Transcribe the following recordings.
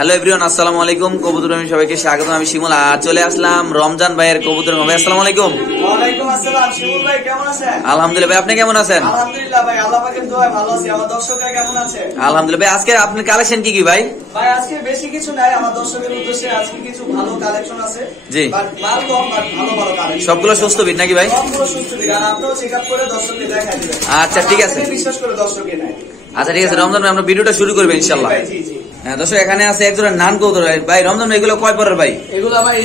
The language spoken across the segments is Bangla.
হ্যালো এভরিওয়ান, আসসালামু আলাইকুম। কবুতর আমি সবাইকে স্বাগত। আমি শিমুল আর চলে আসলাম রমজান ভাইয়ের কবুতর। ভাই আসসালামু আলাইকুম। ওয়ালাইকুম আসসালাম। শিমুল ভাই কেমন আছেন? আলহামদুলিল্লাহ ভাই, আপনি কেমন আছেন? আলহামদুলিল্লাহ ভাই, আল্লাহ পাকের দোয়ায় ভালো আছি। আমার দর্শকরা কেমন আছে? আলহামদুলিল্লাহ ভাই। আজকে আপনার কালেকশন কি কি ভাই? ভাই আজকে বেশি কিছু নাই, আমার দর্শকের উদ্দেশ্যে আজকে কিছু ভালো কালেকশন আছে। জি। বাট মাল কম, বাট ভালো ভালো কালেকশন। সবগুলো সুস্থ বিট নাকি ভাই? সবগুলো সুস্থ বিট, আর আপনিও চেক আপ করে দর্শককে দেখাই দিবেন। আচ্ছা ঠিক আছে, বিশ্বাস করে দর্শককে নাই। আচ্ছা ঠিক আছে রমজান ভাই, আমরা ভিডিওটা শুরু করবো ইনশাআল্লাহ। জি জি। হ্যাঁ দর্শক, এখানে আছে এক জোড়া নান কবুতর ভাই। রমজান ভাই এগুলো কয় পরের ভাই? এগুলা ভাই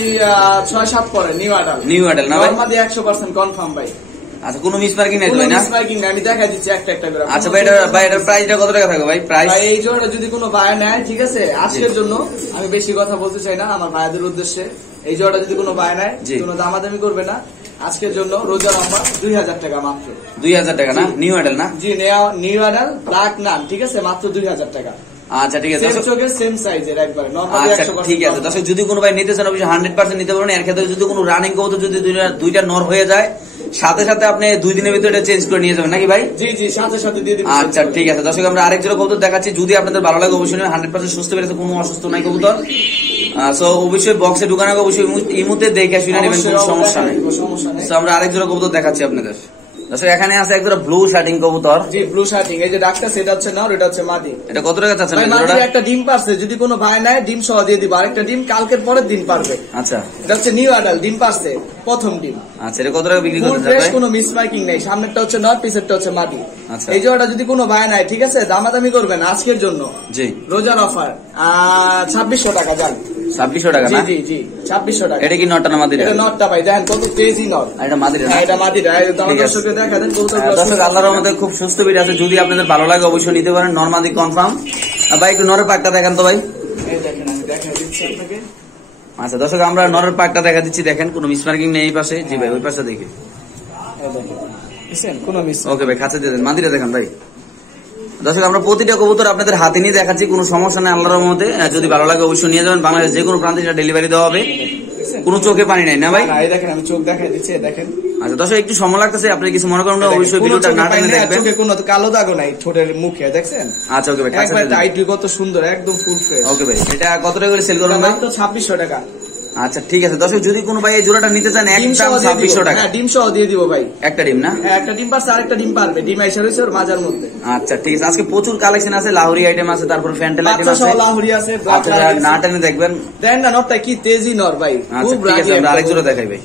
6-7 পরে নিউ আডাল। নিউ আডাল না ভাই? নরমালি 100% কনফার্ম ভাই। আচ্ছা, কোনো মিস মার্কিং নাই তো ভাই না? মিস মার্কিং না, আমি দেখাই দিচ্ছি একটা একটা করে। আচ্ছা ভাই, এটার প্রাইসটা কত টাকা থাকবে ভাই? প্রাইস ভাই এই জোড়াটা যদি কোনো ভাই নেয়, ঠিক আছে, আজকের জন্য আমি বেশি কথা বলতে চাই না, আমার ভাইদের উদ্দেশ্যে। এই জোড়াটা যদি কোনো ভাই নেয়, কোনো দামাদামি করবে না, আজকের জন্য রোজার অফার 2000 টাকা মাত্র। 2000 টাকা না? নিউ আডাল না? জি, নিউ আডাল ব্ল্যাক নান, ঠিক আছে, মাত্র 2000 টাকা। আচ্ছা ঠিক আছে, সেম চোখের সেম সাইজের একবারে নরমালি 100%। আচ্ছা ঠিক আছে দর্শক, যদি কোনো ভাই নিতে চান অবশ্যই 100% নিতে পারবেন। এর ক্ষেত্রে যদি কোনো রানিং কবুতর যদি দুইটা নর হয়ে যায়, সাথে সাথে আপনি 2 দিনের ভিতরে এটা চেঞ্জ করে নিয়ে যাবেন নাকি ভাই? জি জি, সাথে সাথে দিয়ে দিবেন। আচ্ছা ঠিক আছে দর্শক, আমরা আরেক জোড়া কবুতর দেখাচ্ছি। যদি আপনাদের ভালো লাগে অবশ্যই 100% সুস্থ বেরোতে, কোনো অসুস্থ নাই কবুতর। সো অবশ্যই বক্সে ঢুকানো অবশ্যই ইমুতে দেখে শুনে নেবেন, কোনো সমস্যা নেই। তো আমরা আরেক জোড়া কবুতর দেখাচ্ছি আপনাদের। দর্শক এখানে আছে এক জোড়া ব্লু শার্টিং কবুতর। জি, ব্লু শার্টিং। এই যে ডাকটা, সেটা হচ্ছে নর, এটা হচ্ছে মাদি। এটা কত টাকা চাচ্ছেন? একটা ডিম পারছে, যদি কোনো ভাই নেয় ডিম সহ দিয়ে দিব। আরেকটা ডিম কালকের পরের দিন পারবে। আচ্ছা, এটা হচ্ছে নিউ আডাল, ডিম পারছে প্রথম ডিম। আচ্ছা, এটা কত টাকা বিক্রি করতে চাচ্ছেন? কোনো মিস মার্কিং নেই, সামনেরটা হচ্ছে নর, পিছেরটা হচ্ছে মাটি। আচ্ছা, এই জোড়াটা যদি কোনো ভাই নেয়, ঠিক আছে, দামাদামি করবেন আজকের জন্য। জি, রোজার অফার 2600 টাকা। যান 2600 টাকা না? জি জি, 2600 টাকা। এটা কি নটটা না মাদিরা? এটা নটটা ভাই, দেখেন কত তেজি নট। এটা মাদিরা? হ্যাঁ, এটা মাদিরা। আমার দর্শককে দেখা দেন। দর্শক আল্লাহর রহমতে খুব সুস্থ বিট আছে, যদি আপনাদের ভালো লাগে অবশ্যই নিতে পারেন। নরমাদি কনফার্ম। ভাই একটু নরের পাকটা দেখান তো ভাই। এই দেখেন, আমি দেখাই দিচ্ছি আপনাকে। আচ্ছা দর্শক, আমরা নরের পাকটা দেখা দিচ্ছি, দেখেন কোনো মিস মার্কিং নেই এই পাশে। জি ভাই, ওই পাশে দেখি। কোনো মিস। ওকে ভাই, খাঁচা দিয়ে দেন। মাদিরা দেখান ভাই। দর্শক আমরা প্রতিটা কবুতর আপনাদের হাতে নিয়ে দেখাচ্ছি, কোনো সমস্যা নেই আল্লাহর রহমতে। যদি ভালো লাগে অবশ্যই নিয়ে যাবেন। বাংলাদেশ যে কোনো প্রান্তে ডেলিভারি দেওয়া হবে, কোনো চোখে পানি নাই না ভাই? এই দেখেন, আমি চোখ দেখাই দিচ্ছি, দেখেন। আচ্ছা দর্শক, একটু সময় লাগতেছে, আপনি কিছু মনে করেন না, অবশ্যই ভিডিওটা না টেনে দেখবেন। চোখে কোনো কালো দাগও নাই ঠোঁটের মুখে, দেখছেন? আচ্ছা ওকে ভাই, একবার টাইট কত সুন্দর, একদম ফুল ফ্রেশ। ওকে ভাই, এটা কত টাকা করে সেল করবেন ভাই? মাত্র 2600 টাকা। আচ্ছা ঠিক আছে দর্শক, যদি কোনো ভাই এই জোড়াটা নিতে চান একদম 2600 টাকা। হ্যাঁ, ডিম সহ দিয়ে দিব ভাই। একটা ডিম না? হ্যাঁ, একটা ডিম পারছে, আরেকটা ডিম পারবে। ডিম আইসা রয়েছে ওর মাজার মধ্যে। আচ্ছা ঠিক আছে, আজকে প্রচুর কালেকশন আছে, লাহোরি আইটেম আছে, তারপর ফ্যান্টেল আইটেম আছে, লাহোরি আছে, না টেনে দেখবেন। দেন না, নটটা কি তেজি নর ভাই। আচ্ছা ঠিক আছে, আমরা আরেক জোড়া দেখাই ভাই।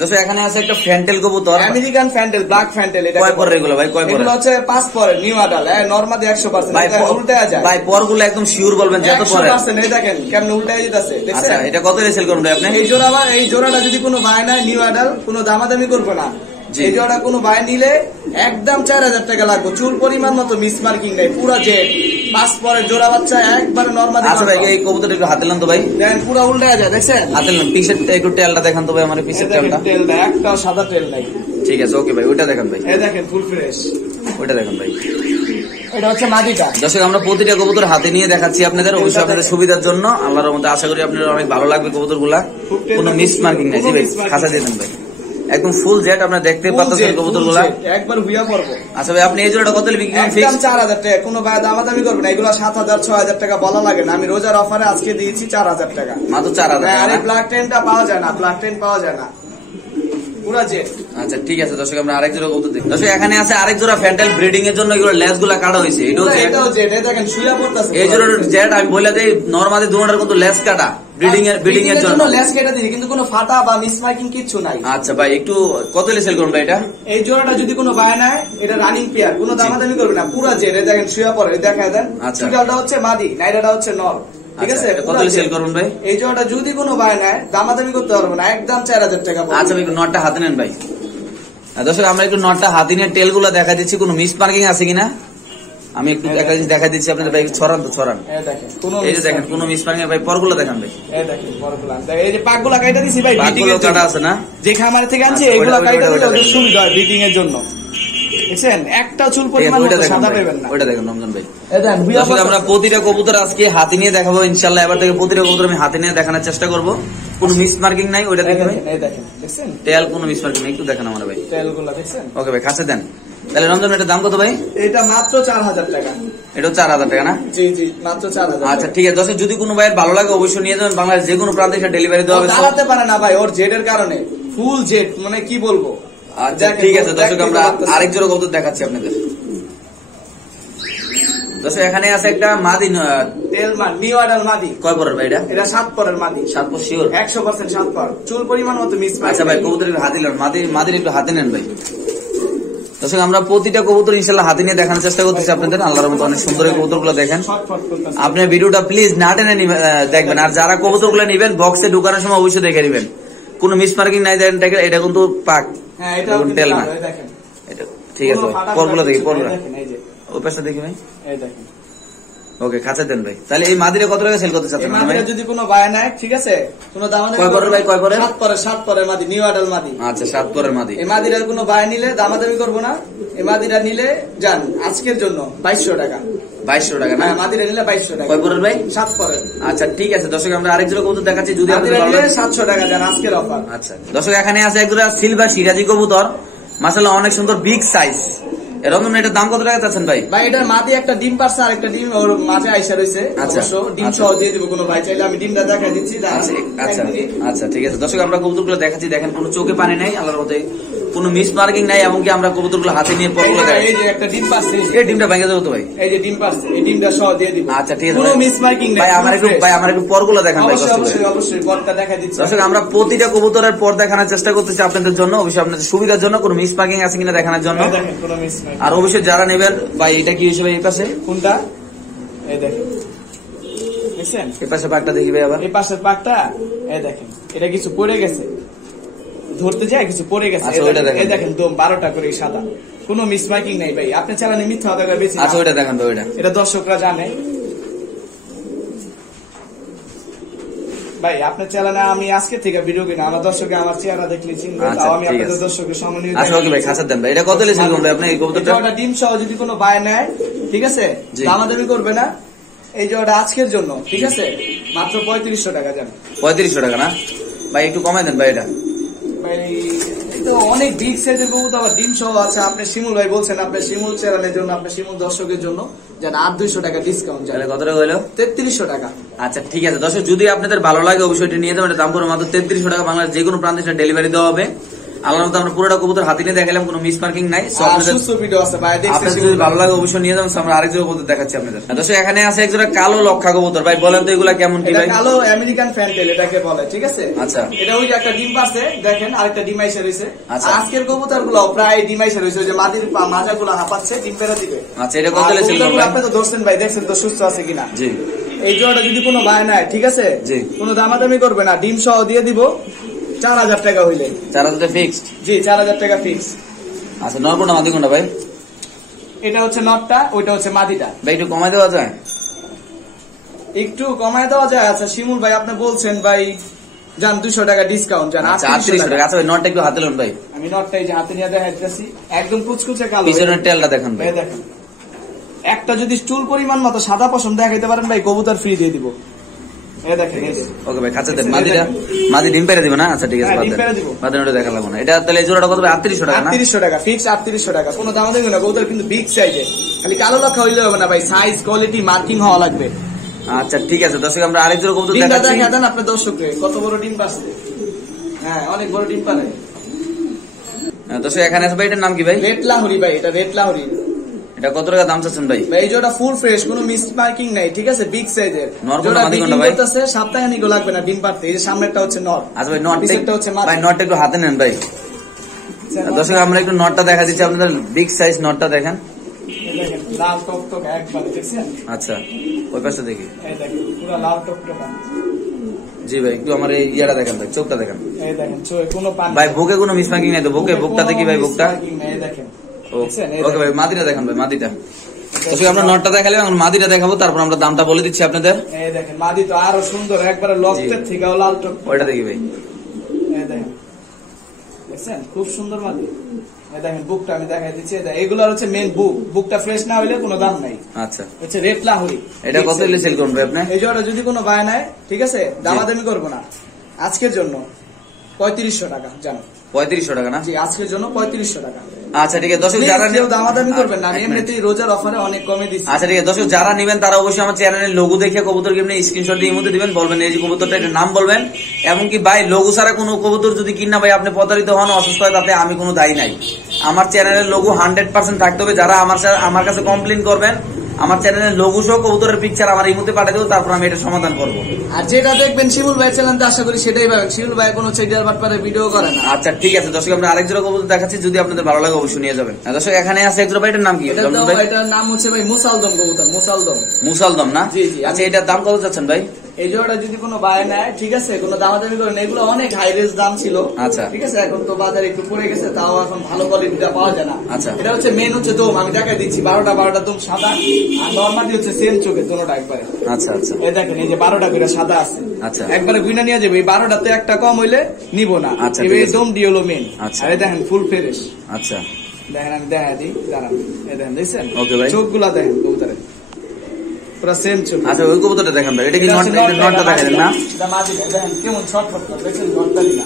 দর্শক এখানে আছে একটা ফ্যান্টেল কবুতর, আমেরিকান ফ্যান্টেল, ব্ল্যাক ফ্যান্টেল। এটা কয় পরে এগুলো ভাই? কয় পরে? এগুলো হচ্ছে 5 পরে নিউ আডাল। নরমালি 100%। ভাই উল্টে যায় ভাই, পরগুলো একদম শিওর বলবেন যত পরে। 100%। এই দেখেন কেমন উল্টে যেতেছে, আচ্ছা, দেখছেন? এটা কত রে সেল করবেন ভাই আপনি? এই জোড়াটা যদি কোনো ভাই নাই, নিউ আডাল, কোনো দামাদামি করবো না। এই জোড়া কোনো ভাই নিলে একদম 4000 টাকা লাগবে। চুল পরিমাণ মতো মিস মার্কিং নেই, পুরা জেড 5 পরের জোড়া বাচ্চা, একবারে নরমালি। আচ্ছা ভাই, এই কবুতরটা একটু হাতে নেন তো ভাই। দেন পুরা উল্টে যায়, দেখছেন? হাতে নেন, পিছেরটা একটু টেলটা দেখান তো ভাই, আমার পিছের টেলটা। টেলটা একটাও সাদা টেল নাই। ঠিক আছে ওকে ভাই, ওইটা দেখান ভাই। এই দেখেন ফুল ফ্রেশ, ওইটা দেখান ভাই। এটা হচ্ছে মাদিটা। দর্শক আমরা প্রতিটা কবুতর হাতে নিয়ে দেখাচ্ছি আপনাদের, অবশ্যই আপনাদের সুবিধার জন্য। আল্লাহর রহমতে আশা করি আপনাদের অনেক ভালো লাগবে কবুতর গুলা, কোনো মিস মার্কিং নাই। জি ভাই, খাঁচা দিয়ে দেন ভাই, একদম ফুল জেট, আপনারা দেখতে পাচ্ছেন কবুতর গুলা একবার হুইয়া পড়বো। আচ্ছা ভাই, আপনি এই জোড়াটা কত বিক্রি করেন? একদম 4000 টাকা। কোনো ভাই দামাদামি করবে না, এগুলো 7000 6000 টাকা বলা লাগে না। আমি রোজার অফারে আজকে দিয়েছি 4000 টাকা, মাত্র 4000 টাকা। আরে ব্ল্যাক টেনটা পাওয়া যায় না, ব্ল্যাক টেন পাওয়া যায় না, পুরা জেট। আচ্ছা ঠিক আছে দর্শক, আমরা আরেক জোড়া কবুতর দেখি। দর্শক এখানে আছে আরেক জোড়া ফ্যান্টেল, ব্রিডিং এর জন্য এগুলো লেস গুলা কাটা হয়েছে। এটাও জেট, দেখেন শুয়া পড়তেছে। এই জোড়ার জেট আমি বলে দেই, নরমালি দুটোটার কিন্তু লেস কাটা, ব্রিডিং এর জন্য লেস কেটে দিই, কিন্তু কোনো ফাটা বা মিস মার্কিং কিছু নাই। আচ্ছা ভাই, একটু কত সেল করুন ভাই এটা? এই জোড়াটা যদি কোনো ভাই নেয়, এটা রানিং পেয়ার, কোনো দামাদামি করবে না, পুরা জেট। দেখেন শুয়া পড়ে, দেখা দেন। চুটালটা হচ্ছে মাদি, নাইরাটা হচ্ছে নর, ঠিক আছে? কত সেল করুন ভাই? এই জোড়াটা যদি কোনো ভাই নেয়, দামাদামি করতে পারবে না, একদম 4000 টাকা। আচ্ছা ভাই, নটটা হাতে নেন ভাই। দর্শক আমরা একটু নটটা হাতে নিয়ে টেল গুলো দেখা দিচ্ছি, কোনো মিস মার্কিং আছে কিনা আমি একটু দেখা দিচ্ছি আপনাদের ভাই। ছড়ান তো, ছড়ান। এই যে দেখেন কোনো মিস মার্কিং ভাই, পরগুলো দেখান ভাই। এই যে পাকগুলা কাইটা দিছি ভাই, পাকগুলো কাটা আছে না? যে খামার থেকে আনছি এগুলা কাইটা দিলে ওদের সুবিধা হয় ব্রিডিং এর জন্য, দেখছেন? একটা চুল পরিমাণ সাদা পাবেন না। ওইটা দেখেন রমজান ভাই। আমরা প্রতিটা কবুতর আজকে হাতে নিয়ে দেখাবো ইনশাল্লাহ। এবার থেকে প্রতিটা কবুতর আমি হাতে নিয়ে দেখানোর চেষ্টা করবো, কোনো মিস মার্কিং নাই। ওইটা দেখেন ভাই, দেখেন, দেখছেন? টেল কোনো মিস মার্কিং নাই, একটু দেখেন আমার ভাই। টেল গুলা দেখছেন? ওকে ভাই, কাছে দেন। তাহলে রমজান এটার দাম কত ভাই? এটা মাত্র 4000 টাকা। এটা 4000 টাকা না? জি জি, মাত্র 4000। আচ্ছা ঠিক আছে দর্শক, যদি কোনো ভাইয়ের ভালো লাগে অবশ্যই নিয়ে যাবেন, বাংলাদেশ যে কোনো প্রান্তে ডেলিভারি দেওয়া হবে। দাঁড়াতে পারে না ভাই ওর জেডের কারণে, ফুল জেড, মানে কি বলবো। আচ্ছা ঠিক আছে দর্শক, আমরা আরেক জোড়া কবুতর দেখাচ্ছি আপনাদের। দর্শক এখানে আছে একটা মাদি তেলমান নিউ আডাল মাদি। কয় পরের ভাই এটা? এটা 7 পরের মাদি। 7 পর শিওর? 100% 7 পর, চুল পরিমাণ মতো মিস। আচ্ছা ভাই কবুতর একটু হাতে নেন, মাদির একটু হাতে নেন ভাই। দর্শক আমরা প্রতিটা কবুতর ইনশাল্লাহ হাতে নিয়ে দেখানোর চেষ্টা করতেছি আপনাদের। আল্লাহর মতো অনেক সুন্দর কবুতর গুলো দেখেন। আপনি ভিডিওটা প্লিজ না টেনে দেখবেন, আর যারা কবুতর গুলো নিবেন বক্সে ঢুকানোর সময় অবশ্যই দেখে নিবেন, কোনো মিস মার্কিং নাই। এটা কিন্তু পাক, হ্যাঁ এটা তেল না। দেখেন এটা ঠিক আছে ভাই, পরগুলো দেখি, পরগুলো দেখেন, এই যে ওই পাশটা দেখি ভাই। এই দেখেন, ওকে খাঁচা দেন ভাই। তাহলে এই মাদিরে কত টাকা সেল করতে চাচ্ছেন এই মাদিরা যদি কোনো বায় নেয়, ঠিক আছে, কোনো দামাদামি কয় পরের ভাই? কয় পরের? 7 পরের মাদি, নিউ আডাল মাদি। আচ্ছা 7 পরের মাদি। এই মাদিরার কোনো বায় নিলে দামাদামি করবো না। এই মাদিরা নিলে যান আজকের জন্য 2200 টাকা। 2200 টাকা না? হ্যাঁ, মাদিরা নিলে 2200 টাকা। কয় পরের ভাই? 7 পরের। আচ্ছা ঠিক আছে দর্শক, আমরা আরেক জোড়া কবুতর দেখাচ্ছি, যদি মাদিরা আপনাদের ভালো নিলে লাগে 700 টাকা যান আজকের অফার। আচ্ছা দর্শক এখানে আছে এক জোড়া সিলভার সিরাজি কবুতর, মাশাআল্লাহ অনেক সুন্দর, বিগ সাইজ। এরকম এটার দাম কত টাকা চাচ্ছেন ভাই? ভাই এটার মাদি একটা ডিম পারছে, আর একটা ডিম ওর মাঝে আইসা রয়েছে। আচ্ছা, অবশ্য ডিম আচ্ছা। সহ দিয়ে দিব, কোনো ভাই চাইলে আমি ডিমটা দেখাই দিচ্ছি। আচ্ছা আচ্ছা আচ্ছা ঠিক আছে দর্শক, আমরা কবুতরগুলো দেখাচ্ছি, দেখেন কোনো চোখে পানি নাই আল্লাহর মতে, কোনো মিস মার্কিং নাই, এমনকি আমরা কবুতরগুলো হাতে নিয়ে পরগুলো দেখাচ্ছি। এই যে একটা ডিম পারছে, এই ডিমটা ভেঙে দেবো তো ভাই? এই যে ডিম পারছে, এই ডিমটা সহ দিয়ে দিব। আচ্ছা ঠিক আছে কোনো ভাই। মিস মার্কিং নাই। ভাই আমার একটু পরগুলো দেখান ভাই। অবশ্যই অবশ্যই অবশ্যই পরটা দেখাই দিচ্ছি। দর্শক আমরা প্রতিটা কবুতরের পর দেখানোর চেষ্টা করতেছি আপনাদের জন্য, অবশ্যই আপনাদের সুবিধার জন্য, কোনো মিস মার্কিং আছে কিনা দেখানোর জন্য। দেখেন কোনো মিস নাই। আর অবশ্যই যারা নেবেন ভাই, এটা কি হিসেবে এই পাশে কোনটা? এই দেখেন, দেখছেন এই পাশে পাকটা দেখি ভাই আবার। এই পাশের পাকটা, এই দেখেন এটা কিছু পড়ে গেছে, ধরতে যায় কিছু পড়ে গেছে। আচ্ছা, ওইটা দেখেন। এই দেখেন দম 12টা করে সাদা, কোনো মিস মার্কিং নাই ভাই। আপনি চালানে মিথ্যা কথা বেশি। আচ্ছা ওইটা দেখেন তো, ওইটা এটা দর্শকরা জানে ভাই। আপনার চ্যানেলে আমি আজকে থেকে ভিডিও কিনা, আমার দর্শকে আমার চেহারা দেখলে চিনবে। আচ্ছা, তাও আমি ঠিক আপনাদের আছে। দর্শকের সম্মানীয়। আচ্ছা ওকে ভাই খাঁচা দেন ভাই। এটা কত লেছেন ভাই আপনি এই কবুতরটা? এটা ডিম সহ যদি কোনো বায় নেয়, ঠিক আছে, জি। দামাদামি করবে না। এই যে ওটা আজকের জন্য, ঠিক আছে, মাত্র 3500 টাকা যান। 3500 টাকা না ভাই? একটু কমাই দেন ভাই এটা। ভাই এই তো অনেক বিগ সাইজের কবুতর, আবার ডিম সহ আছে। আপনি শিমুল ভাই বলছেন, আপনার শিমুল চ্যানেলের জন্য, আপনার শিমুল দর্শকের জন্য যান 200 টাকা ডিসকাউন্ট যান। তাহলে কত টাকা হলো? 3300 টাকা। আচ্ছা ঠিক আছে দর্শক, যদি আপনাদের ভালো লাগে অবশ্যই এটা নিয়ে যাবেন। এটা দাম পড়বে মাত্র 3300 টাকা। বাংলাদেশ যে কোনো প্রান্তে ডেলিভারি দেওয়া হবে। আল্লাহর মতো আমরা পুরোটা কবুতর হাতে নিয়ে দেখালাম, কোনো মিস মার্কিং নাই। আর সুস্থ ভিডিও আছে ভাই, দেখছেন। আপনাদের যদি ভালো লাগে অবশ্যই নিয়ে যাবেন। আমরা আরেক জোড়া কবুতর দেখাচ্ছি আপনাদের। দর্শক এখানে আছে এক জোড়া কালো লক্ষা কবুতর, ভাই বলেন তো এগুলা কেমন কি এটা ভাই? কালো আমেরিকান ফ্যান্টেল এটাকে বলে, ঠিক আছে। আচ্ছা। এটা ওই যে একটা ডিম পারছে, দেখেন আরেকটা ডিম আইসা রয়েছে। আচ্ছা। আজকের কবুতর গুলো প্রায় ডিম আইসা রয়েছে, ওই যে মাদির মাজা গুলো হাঁপাচ্ছে, ডিম পেরা দিবে। আচ্ছা এটা কত লেছেন ভাই? আপনি তো ধরছেন ভাই, দেখছেন তো সুস্থ আছে কিনা। জি। এই জোড়াটা যদি কোনো বায় নেয়, ঠিক আছে, জি। কোনো দামাদামি করবে না, ডিম সহ দিয়ে দিব 4000 টাকা হইলে। 4000 ফিক্সড? জি 4000 টাকা ফিক্স। আচ্ছা নর কোনটা মাদি কোনটা ভাই? এটা হচ্ছে নটটা, ওইটা হচ্ছে মাদিটা। ভাই একটু কমাই দেওয়া যায়? একটু কমায় দেওয়া যায়। আচ্ছা শিমুল ভাই আপনি বলছেন ভাই, যান 200 টাকা ডিসকাউন্ট যান। আচ্ছা 3800 টাকা। আচ্ছা ভাই নটটা একটু হাতে লোন ভাই। আমি নটটা এই যে হাতে নিয়ে দেখাইতেছি, একদম কুচকুচে কালো। পিছনের টেলটা দেখেন ভাই। এই দেখেন, একটা যদি চুল পরিমাণ মতো সাদা পশম দেখাইতে পারেন ভাই, কবুতর ফ্রি দিয়ে দিব। এই দেখেন, এই যে। ওকে ভাই খাঁচা দেন। মাদি ডিম পেরে দিব না? আচ্ছা ঠিক আছে, হ্যাঁ, ডিম পেরে দিব। বাদ দেন, ওটা দেখা লাগবে না। এটা তাহলে এই জোড়াটা কত ভাই? 3800 টাকা না? 3800 টাকা ফিক্স, 3800 টাকা। কোনো দাম দেবে না, কবুতর কিন্তু বিগ সাইজের। খালি কালো লক্ষা হইলে হবে না ভাই, সাইজ কোয়ালিটি মার্কিং হওয়া লাগবে। আচ্ছা ঠিক আছে দর্শক, আমরা আরেক জোড়া কবুতর ডিমটা দেখাচ্ছি। দেখা দেন আপনার দর্শকরে, কত বড় ডিম পাচ্ছে। হ্যাঁ অনেক বড় ডিম পারে। দর্শক এখানে আছে ভাই, এটার নাম কি ভাই? রেড লাহোরি ভাই, এটা রেড লাহোরি। এটা কত টাকা দাম চাচ্ছেন ভাই? ভাই এই জোড়া ফুল ফ্রেশ, কোনো মিস মার্কিং নাই, ঠিক আছে, বিগ সাইজের। নরমাল মাদি কোনটা ভাই? সপ্তাহখানিকও লাগবে না ডিম পারতে। এই যে সামনেরটা হচ্ছে নর। আচ্ছা ভাই নটটা পিছেরটা হচ্ছে মাদি। ভাই নটটা একটু হাতে নেন ভাই। দর্শক আমরা একটু নটটা দেখা দিচ্ছি আপনাদের, বিগ সাইজ নটটা দেখেন। এই দেখেন লাল টকটক একবার, দেখছেন? আচ্ছা ওই পাশে দেখি। এই দেখেন পুরো লাল টকটক। জি ভাই একটু আমার এই ইয়াটা দেখেন ভাই, চোখটা দেখেন এই দেখেন চোখে কোনো পানি ভাই। বুকে কোনো মিসমার্কিং নাই তো? বুকটা দেখি ভাই, বুকটা। এই দেখেন। ওকে ভাই মাদিটা দেখেন ভাই, মাদিটা। দর্শক আমরা নটটা দেখালে এখন মাদিটা দেখাবো, তারপর আমরা দামটা বলে দিচ্ছি আপনাদের। এই দেখেন মাদি তো আরো সুন্দর, একবারে লফটের থেকেও লাল টক। ওইটা দেখি ভাই। এই দেখেন, দেখছেন খুব সুন্দর মাদি। এই দেখেন বুকটা আমি দেখাই দিচ্ছি। এগুলোর হচ্ছে মেন বুক, বুকটা ফ্রেশ না হইলে কোনো দাম নাই। আচ্ছা হচ্ছে রেড লাহোরি। এটা কত হলে সেল করবেন ভাই আপনি? এই জোড়া যদি কোনো বায় নেয়, ঠিক আছে, দামাদামি করবো না, আজকের জন্য 3500 টাকা জানো। 3500 টাকা না? জি আজকের জন্য 3500 টাকা। আচ্ছা ঠিক আছে দর্শক যারা কেউ দামাদামি করবেন না, আমি এমনিতেই রোজার অফারে অনেক কমে দিচ্ছি। আচ্ছা ঠিক আছে দর্শক যারা নেবেন তারা অবশ্যই আমার চ্যানেলের লোগো দেখে কবুতর কিনে স্ক্রিনশট দিয়ে মধ্যে দিবেন, বলবেন এই যে কবুতরটা এটার নাম বলবেন। এমনকি ভাই লোগো ছাড়া কোনো কবুতর যদি কিনা ভাই আপনি প্রতারিত হন অসুস্থ হয় তাতে আমি কোনো দায়ী নাই। আমার চ্যানেলের লোগো 100% থাকতে হবে। যারা আমার কাছে কমপ্লেন করবেন আমার চ্যানেলের লোগো সহ কবুতরের পিকচার আমার এই মুহূর্তে পাঠিয়ে দেবো, তারপর আমি এটা সমাধান করবো। আর যেটা দেখবেন শিমুল ভাই চ্যানেলতে আশা করি সেটাই পাবেন। শিমুল ভাই কোনো চেডিয়ার বাটপারে ভিডিও করে না। আচ্ছা ঠিক আছে দর্শক আমরা আরেক জোড়া কবুতর দেখাচ্ছি, যদি আপনাদের ভালো লাগে অবশ্যই নিয়ে যাবেন। দর্শক এখানে আছে এক জোড়া ভাই, এটার নাম কি? এটার নাম হচ্ছে ভাই মুসালদম কবুতর। মুসালদম না? জি জি। আচ্ছা এটার দাম কত চাচ্ছেন ভাই? এই জোড়াটা যদি কোনো ভাই নেয় ঠিক আছে, কোনো দামাদামি করেন, এগুলো অনেক হাই রেঞ্জ দাম ছিল। আচ্ছা ঠিক আছে, এখন তো বাজারে একটু পড়ে গেছে, তাও এখন ভালো কোয়ালিটিটা পাওয়া যায় না। আচ্ছা এটা হচ্ছে মেন হচ্ছে দম, আমি দেখাই দিচ্ছি 12টা দম সাদা, আর নরমালি হচ্ছে সেম চোখে দুটোটা একবারে। আচ্ছা আচ্ছা এই দেখেন এই যে 12টা করে সাদা আছে। আচ্ছা একবারে গুইনা নিয়ে যাবে, এই 12টাতে একটা কম হইলে নিব না। আচ্ছা এই দম ডি হলো মেন। আচ্ছা আর এই দেখেন ফুল ফ্রেশ। আচ্ছা দেখেন আমি দেখা দিই, দাঁড়ান এই দেখেন দেখছেন ওকে ভাই, চোখগুলা দেখেন কবুতরের পুরো সেম চোখ। আচ্ছা ওই কবুতরটা দেখেন ভাই, এটা কি নটটা দেখেন না? দেখেন কেমন ছটফট করে, দেখছেন ঘন্টালি না,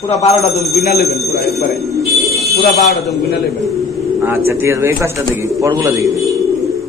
পুরা 12টা দম গুইনা নেবেন, পুরা একবারে পুরা 12টা দম গুইনা নেবেন। আচ্ছা ঠিক আছে এই পাশটা দেখি, পরগুলা দেখি।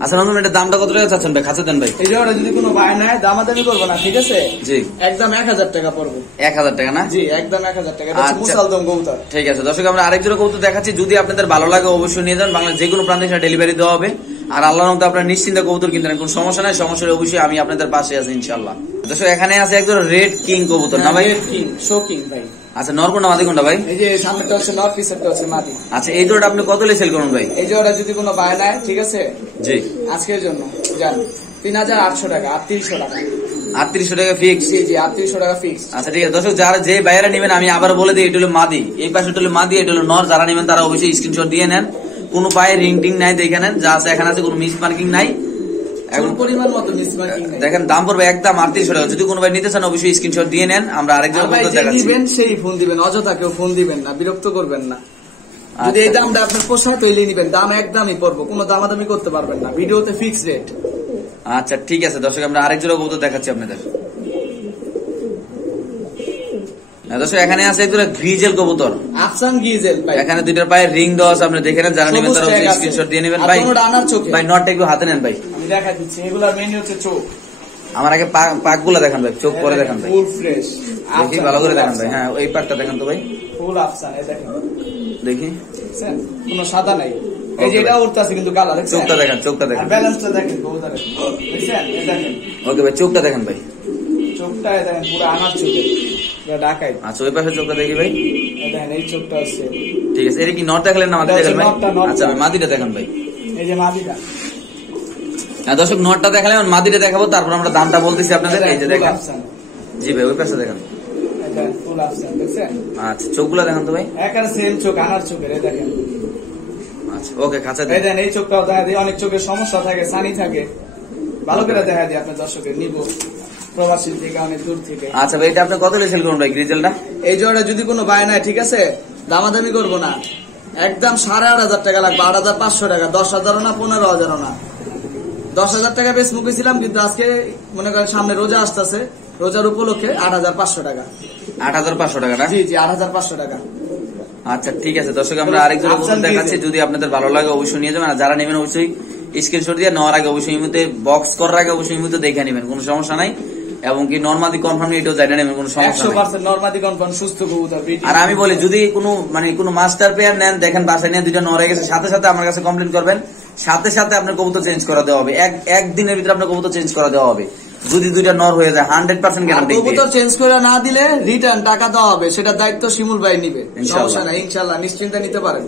আচ্ছা নতুন এটা দামটা কত টাকা চাচ্ছেন ভাই? খাঁচা দেন ভাই। এই জোড়া যদি কোনো ভাই নেয় দামাদামি করবো না, ঠিক আছে? জি একদম 1000 টাকা পড়বে। 1000 টাকা না? জি একদম 1000 টাকা। এটা হচ্ছে মুসালদম কবুতর। ঠিক আছে দর্শক আমরা আরেক জোড়া কবুতর দেখাচ্ছি, যদি আপনাদের ভালো লাগে অবশ্যই নিয়ে যান। বাংলাদেশ যে কোনো প্রান্তে ডেলিভারি দেওয়া হবে। আর আল্লাহর মধ্যে আপনারা নিশ্চিন্তে কবুতর কিনতে পারেন, কোনো সমস্যা নাই। সমস্যা অবশ্যই আমি আপনাদের পাশে আছি ইনশাআল্লাহ। দর্শক এখানে আছে এক জোড়া রেড কিং কবুতর না ভাই? রেড কিং, শো কিং ভাই। আচ্ছা নর কোনটা মাদি কোনটা ভাই? এই যে সামনেটা হচ্ছে নর, পিছনেটা হচ্ছে মাদি। আচ্ছা এই জোড়াটা আপনি কত সেল করুন ভাই? এই জোড়া যদি কোনো ভাই নেয় ঠিক আছে, জি আজকের জন্য যান 3800 টাকা, 3800 টাকা। 3800 টাকা ফিক্স? জি জি 3800 টাকা ফিক্স। আচ্ছা ঠিক আছে দর্শক যারা যে বাইরে নেবেন আমি আবার বলে দিই, এটা হলো মাদি, এই পাশে হলো মাদি, এটা হলো নর। যারা নেবেন তারা অবশ্যই স্ক্রিনশট দিয়ে নেন। কোনো পায়ে রিং টিং নাই দেখে নেন, যা আছে এখানে আছে, কোনো মিস মার্কিং নাই, এখন পরিমাণ মতো মিস মার্কিং নাই। দেখেন দাম পড়বে একদম 3800 টাকা। যদি কোনো ভাই নিতে চান অবশ্যই স্ক্রিনশট দিয়ে নেন। আমরা আরেকজন দিবেন সেই ফোন দিবেন, অযথা কেউ ফোন দিবেন না, বিরক্ত করবেন না। যদি এই দামটা আপনার পোষায় তৈরি নিবেন, দাম একদমই পড়বো, কোনো দামাদামি করতে পারবেন না, ভিডিওতে ফিক্স রেট। আচ্ছা ঠিক আছে দর্শক আমরা আরেক জোড়া কবুতর দেখাচ্ছি আপনাদের। দর্শক এখানে আছে এক জোড়া গ্রিজেল কবুতর, আফসান গ্রিজেল ভাই। এখানে দুইটার পায়ে রিং দেওয়া আছে, আপনি দেখে নেন। যারা নেবেন তারা স্ক্রিনশট দিয়ে নেবেন ভাই। ভাই নটটা একটু হাতে নেন ভাই, আমি দেখা দিচ্ছি। এগুলা মেইন হচ্ছে চোখ। আমার আগে পাকগুলো দেখান ভাই, চোখ পরে দেখান ভাই, ফুল ফ্রেশ দেখি ভালো করে দেখান ভাই। হ্যাঁ এই পাকটা দেখান তো ভাই, ফুল আফসান। এই দেখেন দেখি কোনো সাদা নাই। এই যে এটা উঠতাছে কিন্তু কালা, দেখছেন? চোখটা দেখান, চোখটা দেখান, ব্যালেন্সটা দেখেন কবুতরের, দেখছেন? এই দেখেন ওকে ভাই চোখটা দেখেন ভাই, চোখটা দেখেন পুরো আনার চোখে ঢাকাই। আচ্ছা ওই পাশে চোখটা দেখি ভাই, দেখেন এই চোখটা আছে। ঠিক আছে এটা কি নট দেখলেন না মাদি দেখলেন ভাই? আচ্ছা মাদিটা দেখান ভাই, এই যে মাদিটা। হ্যাঁ দর্শক নটটা দেখালাম, মাদিটা দেখাবো, তারপর আমরা দামটা বলতেছি আপনাদের। এই যে দেখেন, জি ভাই ওই পাশে দেখান, ফুল আফসান, দেখছেন? আচ্ছা চোখগুলো দেখান তো ভাই, একেবারে সেম চোখ, আনার চোখের। এই দেখেন, আচ্ছা ওকে খাঁচা এই দেখেন এই চোখটাও দেখা দিই, অনেক চোখের সমস্যা থাকে, সানি থাকে, ভালো করে দেখা দিই আপনার দর্শকের নিব প্রবাসী থেকে অনেক দূর থেকে। আচ্ছা ভাই এটা আপনি কত সেল করুন ভাই গ্রিজেলটা? এই জোড়া যদি কোনো ভাই নাই ঠিক আছে, দামাদামি করবো না, একদম 8500 টাকা লাগবে, 8500 টাকা, 10,000 না 15,000 না। 10,000 টাকা বেশ মুখেছিলাম, কিন্তু আজকে মনে করেন সামনে রোজা আসতেছে, রোজার উপলক্ষে 8500 টাকা। 8500 টাকা না? জি জি 8500 টাকা। আচ্ছা ঠিক আছে দর্শক আমরা আরেকজন কবুতর দেখাচ্ছি, যদি আপনাদের ভালো লাগে অবশ্যই নিয়ে যাবেন। আর যারা নেবেন অবশ্যই স্ক্রিনশট দিয়ে নেওয়ার আগে অবশ্যই এই মুহূর্তে বক্স করার আগে অবশ্যই এই মুহূর্তে দেখে নেবেন, কোনো সমস্যা নাই। এবং কি নরমাদি কনফার্ম এটাও জানা নেবেন, কোনো সমস্যা নাই। 100% নরমাদি কনফার্ম সুস্থ কবুতর। আর আমি বলি যদি কোনো মাস্টার পেয়ার নেন, দেখেন বাসায় নিয়ে দুইটা নর হয়ে গেছে, সাথে সাথে আমার কাছে কমপ্লেন করবেন, সাথে সাথে আপনার কবুতর চেঞ্জ করা দেওয়া হবে। একদিনের ভিতরে আপনার কবুতর চেঞ্জ করা দেওয়া হবে। যদি দুইটা নর হয়ে যায় 100% গ্যারান্টি। কবুতর চেঞ্জ করে না দিলে রিটার্ন টাকা দেওয়া হবে, সেটা দায়িত্ব শিমুল ভাই নিবে, সমস্যা নাই, ইনশাআল্লাহ নিশ্চিন্তে নিতে পারেন।